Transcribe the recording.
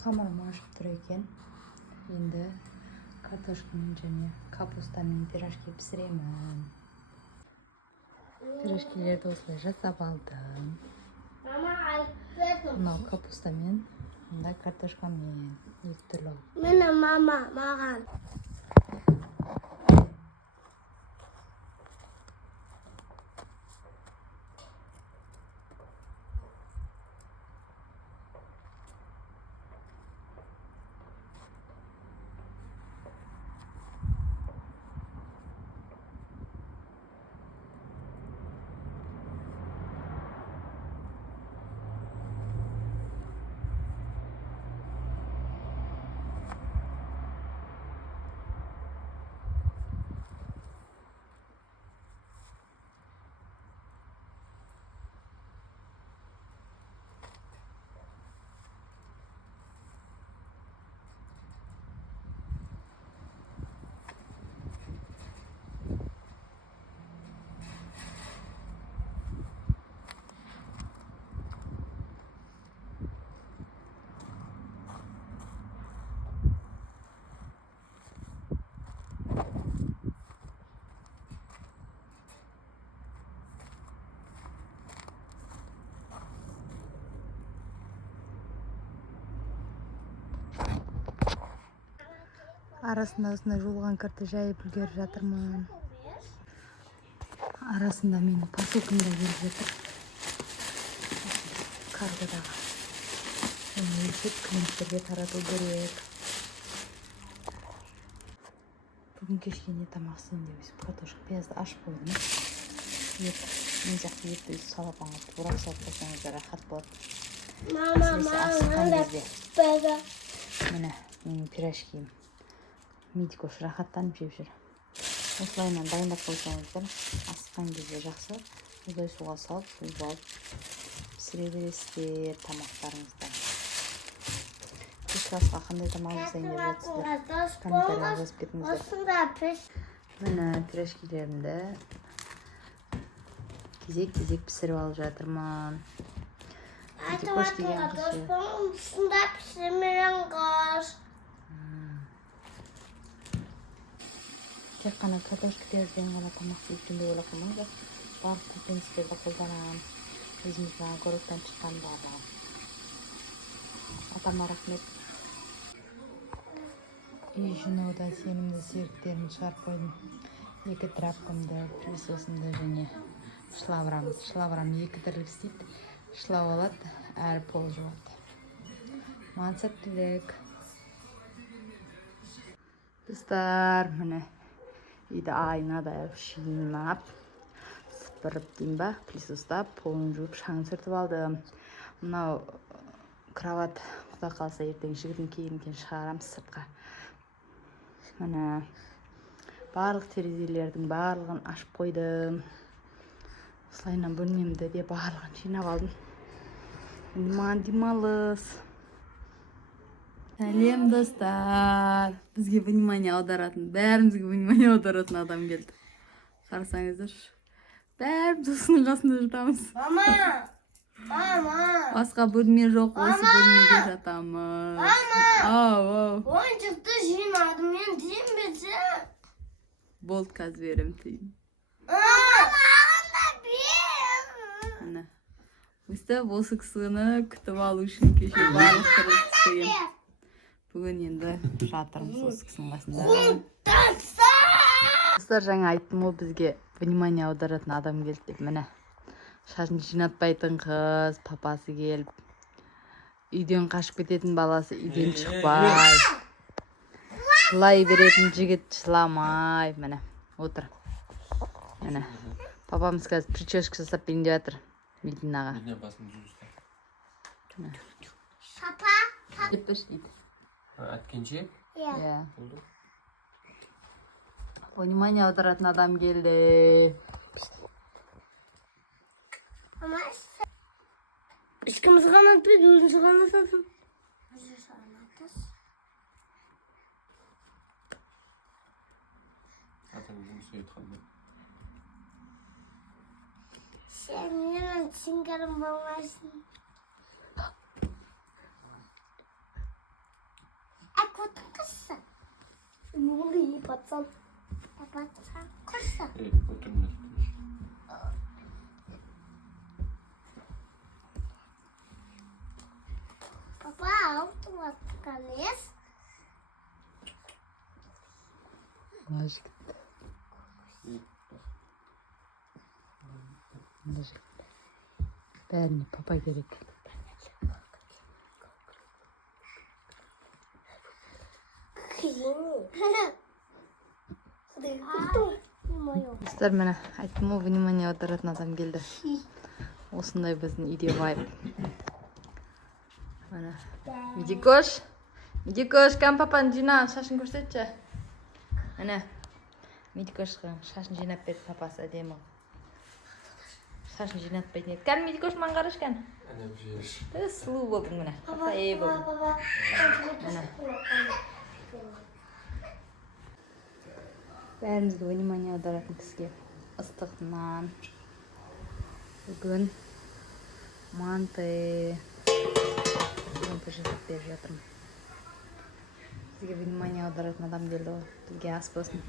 Қамырым ашып тұр екен. Енді картошкамен және капустамен пирожки пісіремін. Пирожкилерді осылай жасап алдым. Мынау капустамен, мында картошкамен екі түрлі. Мені маған. Арасында осындай жуылған кірті жайып үлгеріп жатырмын. Арасында менің посылкам да келіп жатыр. Каргодағы. Оны өлшеп клиенттерге тарату керек. Бүгін кешке не тамақ істейін деп өйстіп картошка пиязды ашып қойдым. Мен жақты етті салапанға турап салып қойсаңыздар рахат болады. Міне менің пирожким. Митикош рахаттанып жеп жүр. Осылайынан дайындап қойсаңыздар, асыққан кезде жақсы. Удай суға салып, құйып алып пісіре бересіздер тамақтарыңызды. Кешкі қандай тамақ жасайын деп жатсыздар? Комментария жазып кетіңіздер. Міне пирожкилерімді кезек-кезек пісіріп алып жатырмын. Митикош деген қыз. Тек қана картошка пиязбен ғана тамақ істейтін деп ойлап қоймаңыздар. Барлық көкөністерді қолданамын. Өзіміздің огородтан шыққан барлығы. Атама рахмет. Үй жинауда сенімді серіктерін шығарып қойдым. 2 тряпкамды, присосымды және шлаврамды. Шлаврам 2 түрлік істейді. Шлав алады, әрі пол жуады. Мансаптылық. Достар, міне. Үйді айнадай жинап, сыпырып дейін ба, присостап, полын жуып, шаңын сүртіп алдым. Мынау кроват құда қалса ертең жігітін киімден шығарам сыртқа. Міне барлық терезелердің барлығын ашып қойдым. Осылайынан бөлмемді де барлығын жинап алдым. Маған демалыс. Сәлем достар. Бізге внимание аударатын, бәрімізге внимание аударатын адам келді. Қарасаңыздар. Бәріміз осының қасында жатамыз. Мама! Басқа бөлме жоқ, осы бөлмеде жатамыз. Ау. Ойыншықты жинадым, мен дейін берсем. Болды, қазір берем тиін. Міне. Өстіп, осы кісіні күтіп алу үшін кеше барлық түрі істеген. Бүгін енді жатырмыз осы кісінің қасында. Достар, жаңа айттым ғой, бізге внимание аударатын адам келді деп. Міне шашын жинатпайтын қыз, папасы келіп. Үйден қашып кететін баласы үйден шықпай. Жылай беретін жігіт жыламай. Міне отыр. Міне папамыз қазір прическа жасап берейін деп жатыр. Мединаға. Папа? Деп берші дейді. Әткенше? Иә. Внимание аударатын адам келді. Мама, ешкіміз ғана өтпеді, өзіңіз ғана салсын. Sen neden çıngarın babasın? Ne oldu iyi patsan? Patsan koşsa. Evet, oturmuyor. Papa, automatikales. Ложик. Ложик. Бәріне папа керек. Достар, міне айттым ғой, внимание аударатын адам келді. Осындай біздің үйде вайб. Міне. Медикош. Медикош, кәм папаны жина, шашын көрсетші. Міне. Медикошқа шашын жинап берді папасы әдемі. Шашын жинатпайтын еді. Кән, Медикош, маған қараш кән. Әне бір Ты сұлу болдың міне. Папа болдың. Міне. Бәрімізге внимание аударатын кісіге ыстық нан. Бүгін манты. Манты жасап беріп жатырмын. Бізге внимание аударатын адам келді ғой. Бізге ас болсын.